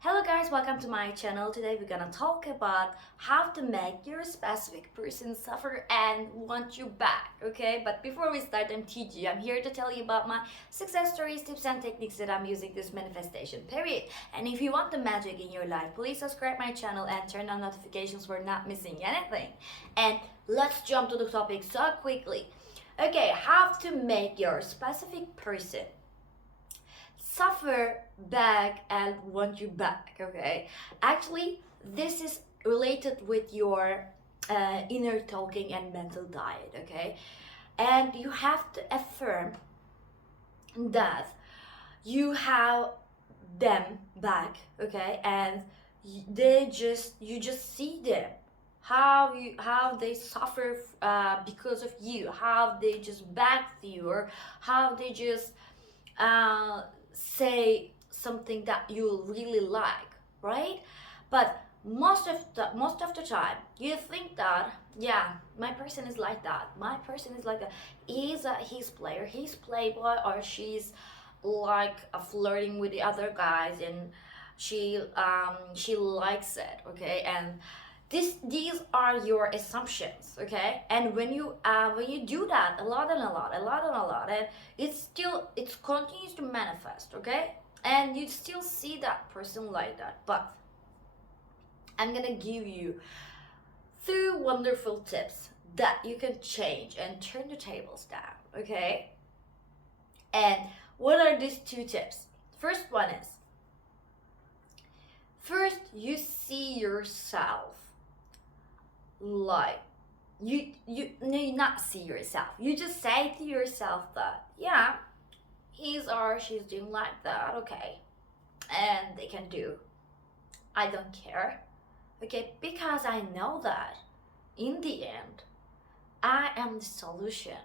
Hello guys, welcome to my channel. Today we're gonna talk about how to make your specific person suffer and want you back, okay? But before we start, I'm here to tell you about my success stories, tips and techniques that I'm using this manifestation period. And if you want the magic in your life, please subscribe my channel and turn on notifications for not missing anything. And let's jump to the topic so quickly. Okay, how to make your specific person suffer back and want you back. Okay, actually this is related with your inner talking and mental diet. Okay, and you have to affirm that you have them back. Okay, and you just see them how they suffer because of you, how they just back you, or how they just uh, say something that you really like, right? But most of the time you think that, yeah, my person is like that, my person is like that, he's player, he's playboy, or she's like flirting with the other guys, and she likes it. Okay, and these are your assumptions. Okay, and when you do that a lot and a lot, and it continues to manifest. Okay, and you still see that person like that. But I'm gonna give you 2 wonderful tips that you can change and turn the tables down. Okay, and what are these 2 tips? First one is, first you see yourself like you not see yourself, you just say to yourself that, yeah, he's or she's doing like that. Okay, and they can do, I don't care. Okay, because I know that in the end I am the solution.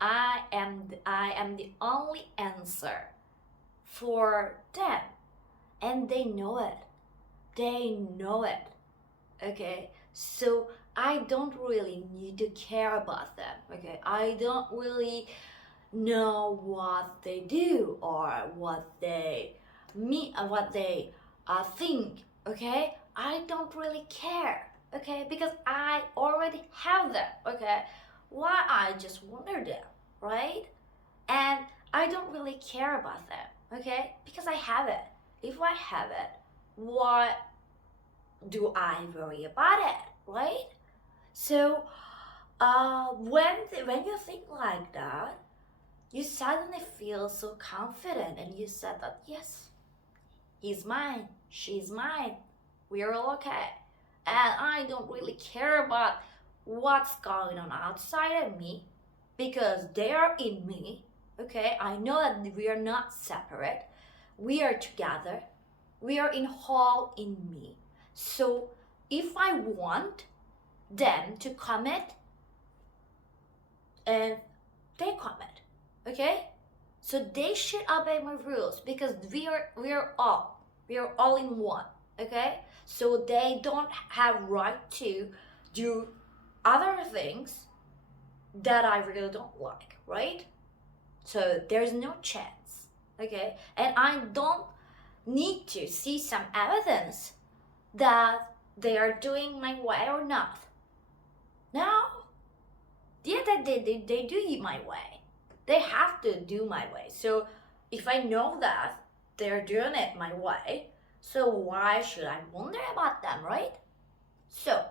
I am the only answer for them, and they know it. They know it. Okay, so I don't really need to care about them. Okay, I don't really know what they do or what they mean, what they think. Okay, I don't really care. Okay, because I already have them. Okay, why I just wonder them, right? And I don't really care about them. Okay, because I have it. If I have it, what do I worry about it, right? So when you think like that, you suddenly feel so confident, and you said that, yes, he's mine, she's mine, we're all okay, and I don't really care about what's going on outside of me, because they are in me. Okay, I know that we are not separate, we are together, we are in whole in me. So if I want them to commit, and they commit. Okay, so they should obey my rules, because we are all in one. Okay, so they don't have right to do other things that I really don't like, right? So there's no chance. Okay, and I don't need to see some evidence that they are doing my way or not. Now, yeah, that they do it my way. They have to do my way. So if I know that they're doing it my way, so why should I wonder about them, right? So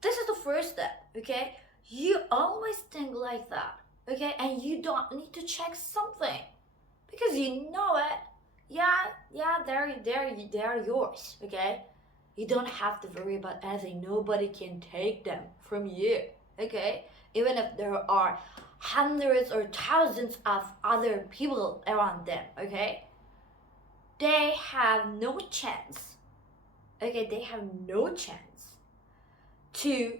this is the first step. Okay, you always think like that. Okay, and you don't need to check something, because you know it. Yeah, they're yours. Okay, you don't have to worry about anything. Nobody can take them from you. Okay, even if there are hundreds or thousands of other people around them. Okay, they have no chance. Okay, they have no chance to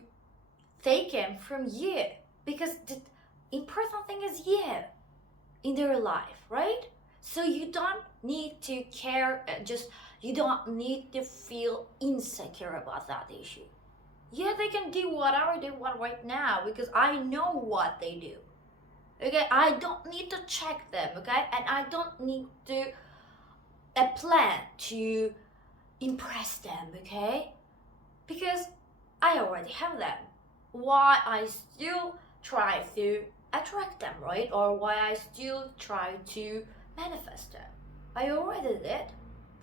take them from you, because the important thing is you in their life, right? So you don't need to care, just you don't need to feel insecure about that issue. Yeah, they can do whatever they want right now, because I know what they do. Okay, I don't need to check them. Okay, and I don't need to a plan to impress them, okay? Because I already have them. Why I still try to attract them, right? Or why I still try to manifest them? I already did.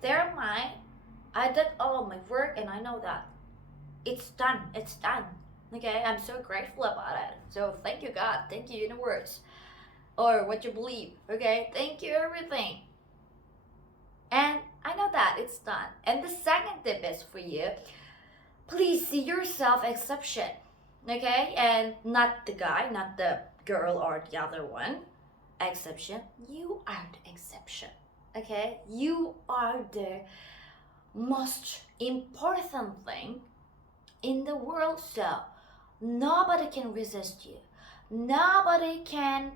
They're mine. I did all of my work and I know that it's done. It's done. Okay, I'm so grateful about it. So thank you, God. Thank you, universe. Or what you believe. Okay, thank you, everything. And I know that it's done. And the second tip is for you, please see yourself exception. Okay, and not the guy, not the girl or the other one. Exception. You are the exception. Okay, you are the most important thing in the world, so nobody can resist you. Nobody can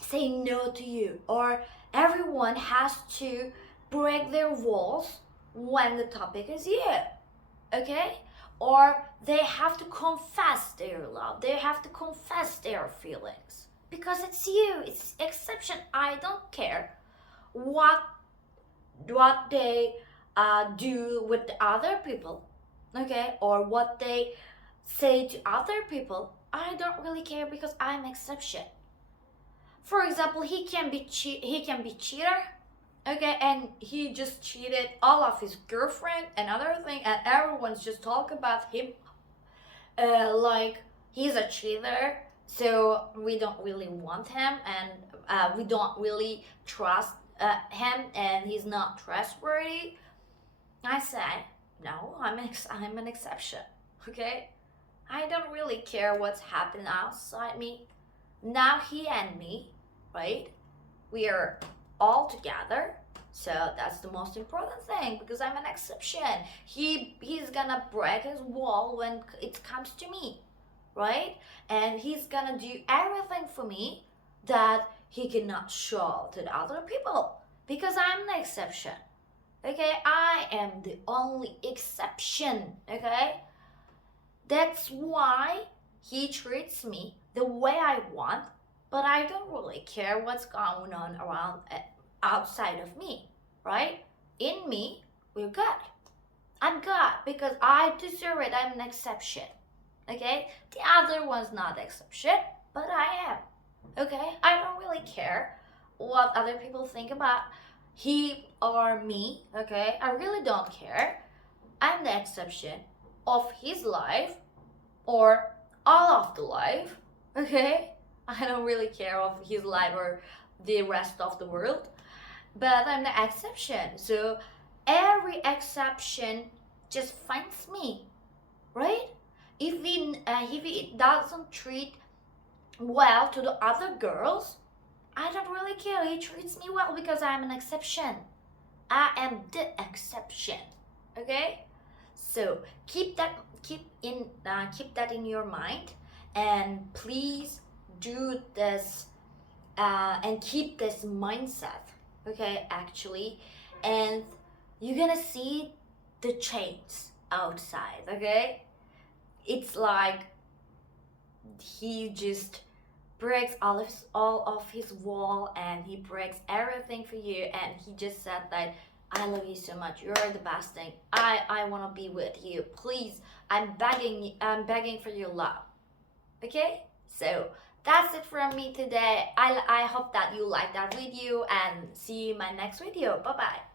say no to you, or everyone has to break their walls when the topic is you, okay? Or they have to confess their love, they have to confess their feelings because it's you, it's exception. I don't care what they do with the other people, okay, or what they say to other people. I don't really care because I'm exception. For example, he can be cheater, okay, and he just cheated all of his girlfriend and other thing, and everyone's just talk about him like he's a cheater. So we don't really want him, and we don't really trust him, and he's not trustworthy. I say no. I'm an exception. Okay, I don't really care what's happening outside me. Now he and me, right? We are all together. So that's the most important thing because I'm an exception. He's gonna break his wall when it comes to me, right? And he's gonna do everything for me that he cannot show to the other people because I'm the exception. Okay, I am the only exception. Okay, that's why he treats me the way I want, but I don't really care what's going on around outside of me, right? In me, we're good. I'm good because I deserve it. I'm an exception. Okay? The other one's not the exception, but I am. Okay? I don't really care what other people think about he or me. Okay? I really don't care. I'm the exception of his life or all of the life. Okay? I don't really care of his life or the rest of the world, but I'm the exception. So every exception just finds me, right? If he doesn't treat well to the other girls, I don't really care. He treats me well because I'm an exception. I am the exception. Okay, so keep that in your mind, and please do this and keep this mindset. Okay, actually, and you're gonna see the change outside. Okay, it's like he just breaks all of his wall, and he breaks everything for you, and he just said that I love you so much, you're the best thing, I want to be with you, please, I'm begging for your love. Okay, so that's it from me today. I hope that you like that video, and see you in my next video. Bye bye.